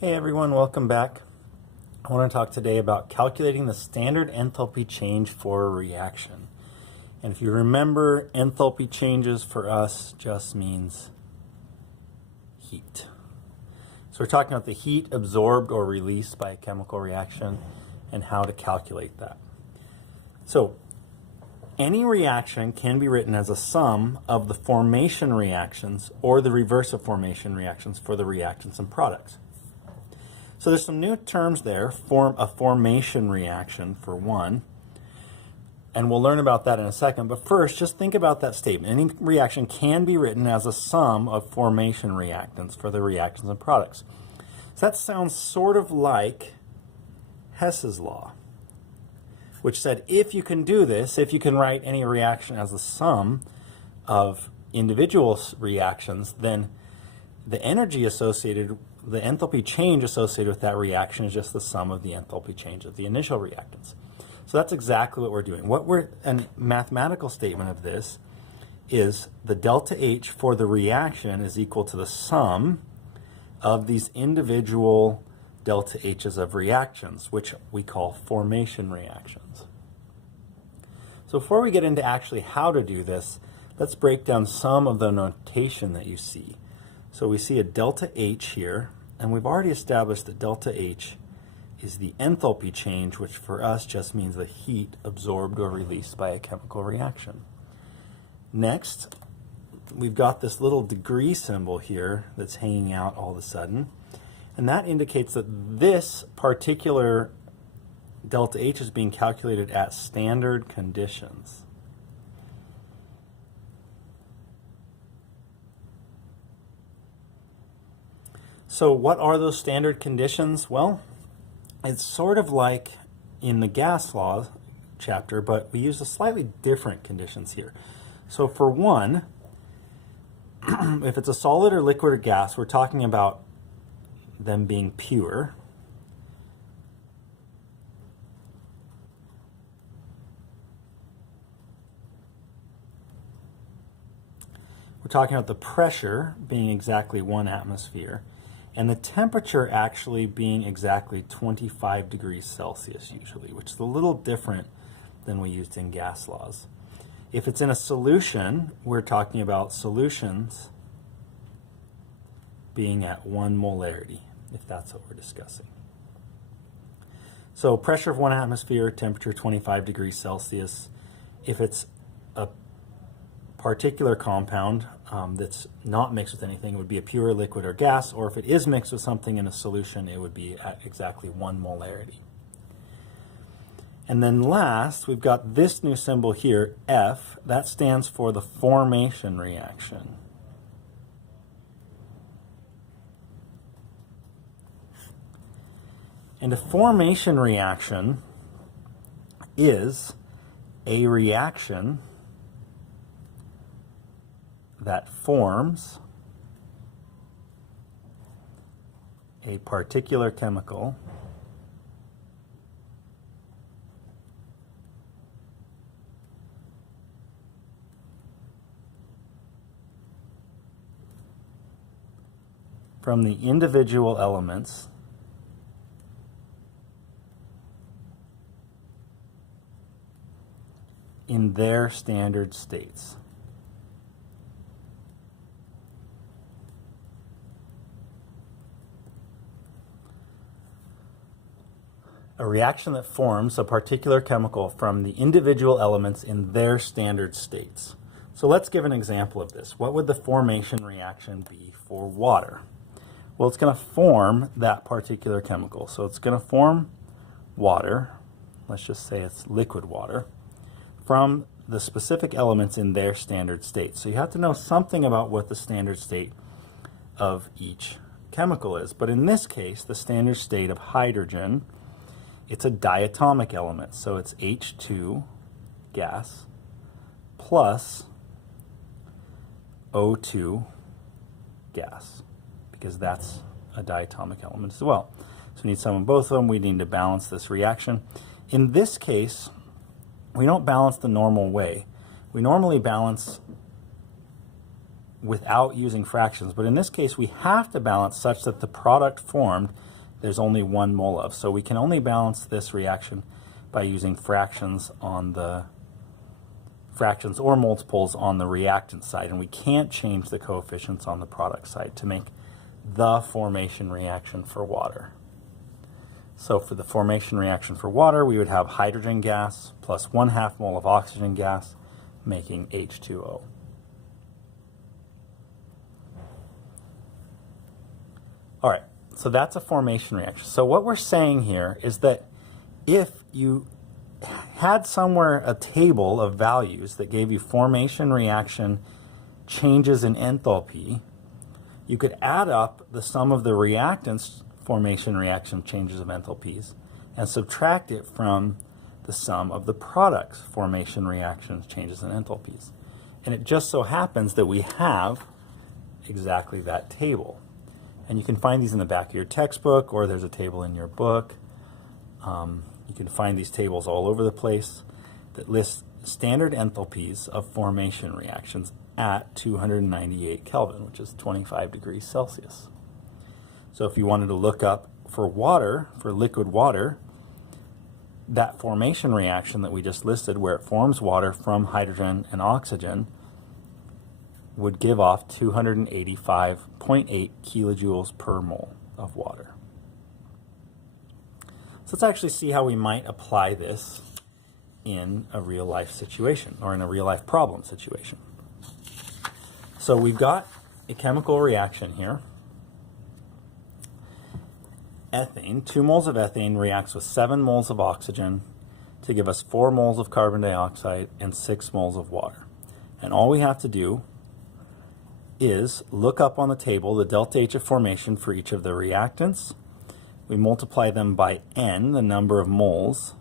Hey everyone, welcome back. I want to talk today about calculating the standard enthalpy change for a reaction. And if you remember, enthalpy changes for us just means heat. So we're talking about the heat absorbed or released by a chemical reaction and how to calculate that. So any reaction can be written as a sum of the formation reactions or the reverse of formation reactions for the reactants and products. So there's some new terms there, a formation reaction for one, and we'll learn about that in a second. But first, just think about that statement. Any reaction can be written as a sum of formation reactants for the reactants and products. So that sounds sort of like Hess's law, which said if you can do this, if you can write any reaction as the sum of individual reactions, then the energy associated, the enthalpy change associated with that reaction is just the sum of the enthalpy change of the initial reactants. So that's exactly what we're doing. A mathematical statement of this is the delta H for the reaction is equal to the sum of these individual delta H's of reactions, which we call formation reactions. So before we get into actually how to do this, let's break down some of the notation that you see. So we see a delta H here, and we've already established that delta H is the enthalpy change, which for us just means the heat absorbed or released by a chemical reaction. Next, we've got this little degree symbol here that's hanging out all of a sudden, and that indicates that this particular delta H is being calculated at standard conditions. So what are those standard conditions? Well, it's sort of like in the gas law chapter, but we use a slightly different conditions here. So for one, if it's a solid or liquid or gas, we're talking about them being pure. We're talking about the pressure being exactly 1 atmosphere. And the temperature actually being exactly 25 degrees Celsius usually, which is a little different than we used in gas laws. If it's in a solution, we're talking about solutions being at 1 molarity, if that's what we're discussing. So pressure of 1 atmosphere, temperature 25 degrees Celsius. If it's a particular compound that's not mixed with anything, it would be a pure liquid or gas, or if it is mixed with something in a solution, it would be at exactly 1 molarity. And then last, we've got this new symbol here, F. That stands for the formation reaction. And a formation reaction is a reaction that forms a particular chemical from the individual elements in their standard states. A reaction that forms a particular chemical from the individual elements in their standard states. So let's give an example of this. What would the formation reaction be for water? Well, it's going to form that particular chemical. So it's going to form water, let's just say it's liquid water, from the specific elements in their standard state. So you have to know something about what the standard state of each chemical is. But in this case, the standard state of hydrogen, it's a diatomic element, so it's H2 gas plus O2 gas, because that's a diatomic element as well. So we need some of both of them. We need to balance this reaction. In this case, we don't balance the normal way. We normally balance without using fractions, but in this case we have to balance such that the product formed there's only 1 mole of. So we can only balance this reaction by using fractions or multiples on the reactant side, and we can't change the coefficients on the product side to make the formation reaction for water. So for the formation reaction for water, we would have hydrogen gas plus 1/2 mole of oxygen gas, making H2O. All right, so that's a formation reaction. So what we're saying here is that if you had somewhere a table of values that gave you formation reaction changes in enthalpy, you could add up the sum of the reactants formation reaction changes of enthalpies and subtract it from the sum of the products formation reaction changes in enthalpies. And it just so happens that we have exactly that table. And you can find these in the back of your textbook, or there's a table in your book. You can find these tables all over the place that list standard enthalpies of formation reactions at 298 Kelvin, which is 25 degrees Celsius. So if you wanted to look up for water, for liquid water, that formation reaction that we just listed, where it forms water from hydrogen and oxygen, would give off 285.8 kilojoules per mole of water. So let's actually see how we might apply this in a real life situation, or in a real life problem situation. So we've got a chemical reaction here. Ethane, 2 moles of ethane reacts with 7 moles of oxygen to give us 4 moles of carbon dioxide and 6 moles of water. And all we have to do is look up on the table the delta H of formation for each of the reactants. We multiply them by N, the number of moles.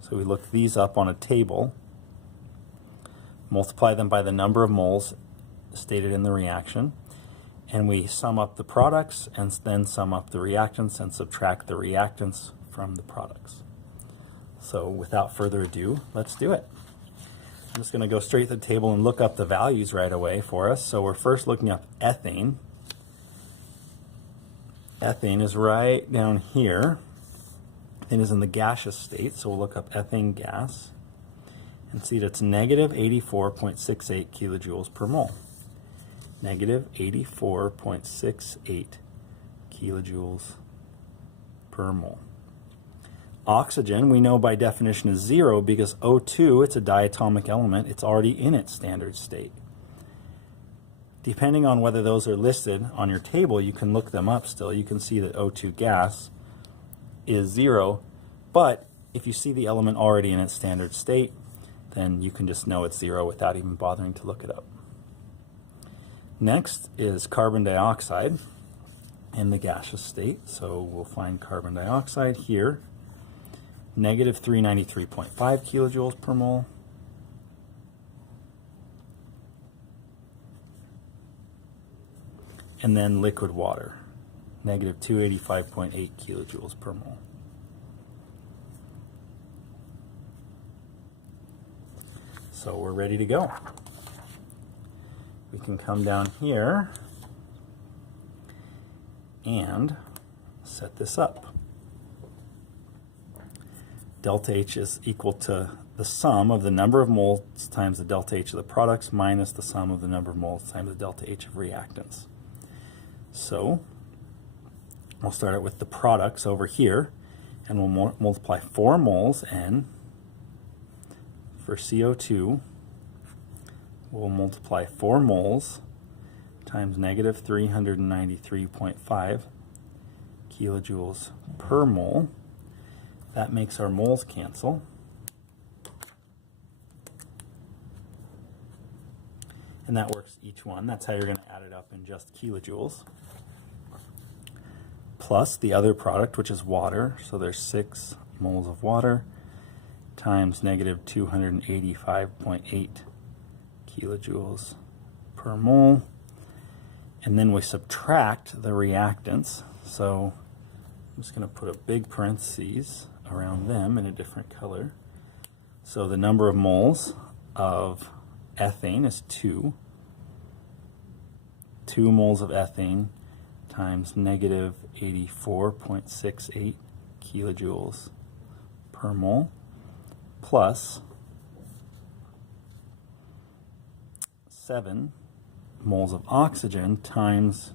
So we look these up on a table, multiply them by the number of moles stated in the reaction, and we sum up the products and then sum up the reactants and subtract the reactants from the products. So without further ado, let's do it. I'm just going to go straight to the table and look up the values right away for us. So we're first looking up ethane. Ethane is right down here. Ethane is in the gaseous state, so we'll look up ethane gas and see that it's negative 84.68 kilojoules per mole. Negative 84.68 kilojoules per mole. Oxygen, we know by definition is 0 because O2, it's a diatomic element, it's already in its standard state. Depending on whether those are listed on your table, you can look them up still. You can see that O2 gas is 0, but if you see the element already in its standard state, then you can just know it's 0 without even bothering to look it up. Next is carbon dioxide in the gaseous state. So we'll find carbon dioxide here. Negative 393.5 kilojoules per mole. And then liquid water, negative 285.8 kilojoules per mole. So we're ready to go. We can come down here and set this up. Delta H is equal to the sum of the number of moles times the delta H of the products minus the sum of the number of moles times the delta H of reactants. So we'll start out with the products over here, and we'll multiply 4 moles N. For CO2, we'll multiply 4 moles times negative 393.5 kilojoules per mole. That makes our moles cancel. And that works each one. That's how you're going to add it up in just kilojoules. Plus the other product, which is water. So there's 6 moles of water times negative 285.8 kilojoules per mole. And then we subtract the reactants. So I'm just going to put a big parentheses around them in a different color. So the number of moles of ethane is 2. 2 moles of ethane times negative 84.68 kilojoules per mole plus 7 moles of oxygen times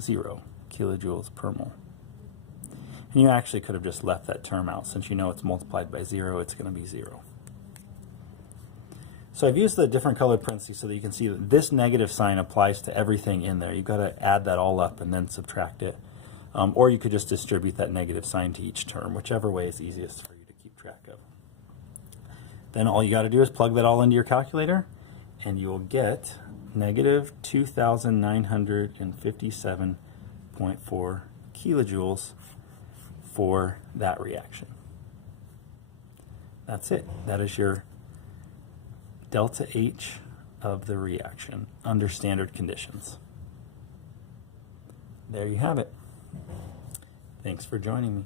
0 kilojoules per mole. And you actually could have just left that term out. Since you know it's multiplied by 0, it's going to be 0. So I've used the different colored parentheses so that you can see that this negative sign applies to everything in there. You've got to add that all up and then subtract it. Or you could just distribute that negative sign to each term, whichever way is easiest for you to keep track of. Then all you got to do is plug that all into your calculator, and you will get negative 2,957.4 kilojoules for that reaction. That's it. That is your delta H of the reaction under standard conditions. There you have it. Thanks for joining me.